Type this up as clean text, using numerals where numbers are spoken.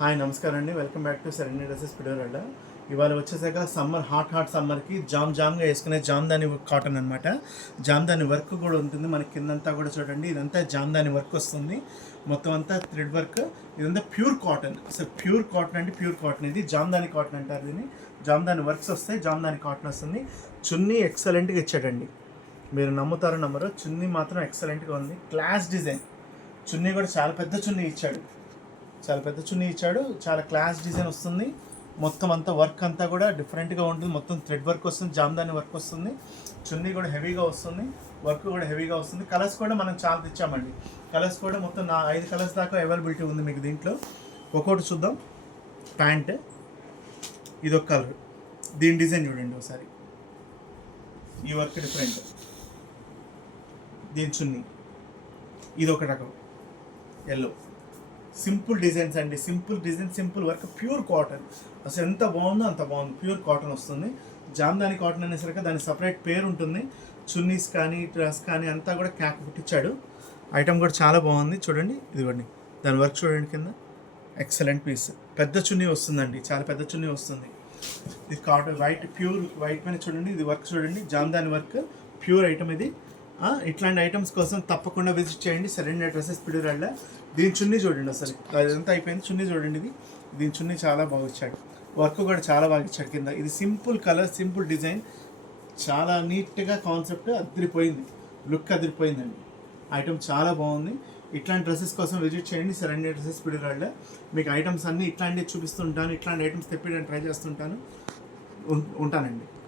Hi నమస్కారం అండి, welcome back to సరైన డ్రెస్సెస్ పిడోరల్లా. ఇవాళ వచ్చేసాక సమ్మర్ హాట్ సమ్మర్కి జామ్గా వేసుకునే జామ్దాని కాటన్ అనమాట. జామ్దాని వర్క్ కూడా ఉంటుంది మనకి కిందంతా కూడా చూడండి, ఇదంతా జామ్దాని వర్క్ వస్తుంది. మొత్తం అంతా థ్రెడ్ వర్క్. ఇదంతా ప్యూర్ కాటన్, అసలు ప్యూర్ కాటన్ అంటే ప్యూర్ కాటన్. ఇది జామ్దాని కాటన్ అంటారు దీన్ని. జామ్దాని వర్క్స్ వస్తాయి, జామ్దాని కాటన్ వస్తుంది. చున్నీ ఎక్సలెంట్గా ఇచ్చాడండి, మీరు నమ్ముతారో నమ్మరో. చున్నీ మాత్రం ఎక్సలెంట్గా ఉంది, క్లాస్ డిజైన్. చున్నీ కూడా చాలా పెద్ద చున్నీ ఇచ్చాడు, చాలా క్లాస్ డిజైన్ వస్తుంది. మొత్తం అంతా వర్క్ అంతా కూడా డిఫరెంట్గా ఉంటుంది. మొత్తం థ్రెడ్ వర్క్ వస్తుంది, జామ్దాని వర్క్ వస్తుంది. చున్నీ కూడా హెవీగా వస్తుంది, వర్క్ కూడా హెవీగా వస్తుంది. కలర్స్ కూడా మనం చాలా తెచ్చామండి. కలర్స్ కూడా మొత్తం 5 కలర్స్ దాకా అవైలబిలిటీ ఉంది మీకు దీంట్లో. ఒక్కొక్కటి చూద్దాం. ప్యాంట్ ఇదొక కలర్, దీని డిజైన్ చూడండి ఒకసారి. ఈ వర్క్ డిఫరెంట్. దీని చున్నీ ఇదొక రకం ఎల్లో. సింపుల్ డిజైన్స్ అండి, simple design, simple work, pure cotton. అసలు ఎంత బాగుందో అంత బాగుంది. ప్యూర్ కాటన్ వస్తుంది. జామ్దాని కాటన్ అనేసరికి దాని సపరేట్ పేరు ఉంటుంది. చున్నీస్ కానీ డ్రెస్ కానీ అంతా కూడా క్యాప్ కుట్టించాడు. ఐటమ్ కూడా చాలా బాగుంది చూడండి. ఇదిగోండి దాని వర్క్ చూడండి కింద. Excellent piece. పెద్ద చున్నీ వస్తుందండి, చాలా పెద్ద చున్నీ వస్తుంది. ఇది కాటన్ వైట్, ప్యూర్ వైట్ పైన చూడండి. ఇది వర్క్ చూడండి, జామ్దాని వర్క్, ప్యూర్ ఐటమ్ ఇది. ఇట్లాంటి ఐటమ్స్ కోసం తప్పకుండా విజిట్ చేయండి సరైన డ్రెస్సెస్ పిడోరల్లా. దీని చున్నీ చూడండి అసలు, అదంతా అయిపోయింది. చున్నీ చూడండి, దీని చున్నీ చాలా బాగా ఇచ్చాడు. వర్క్ కూడా చాలా బాగా ఇచ్చాడు కింద. ఇది సింపుల్ కలర్, సింపుల్ డిజైన్, చాలా నీట్గా కాన్సెప్ట్ అదిరిపోయింది. లుక్ అదిరిపోయిందండి. ఐటమ్ చాలా బాగుంది. ఇట్లాంటి డ్రెస్సెస్ కోసం విజిట్ చేయండి సరైన డ్రెస్సెస్ పిడోరల్లా. మీకు ఐటమ్స్ అన్నీ ఇట్లాంటివి చూపిస్తుంటాను, ఇట్లాంటి ఐటమ్స్ తెప్పించడానికి ట్రై చేస్తుంటాను. ఉంటానండి.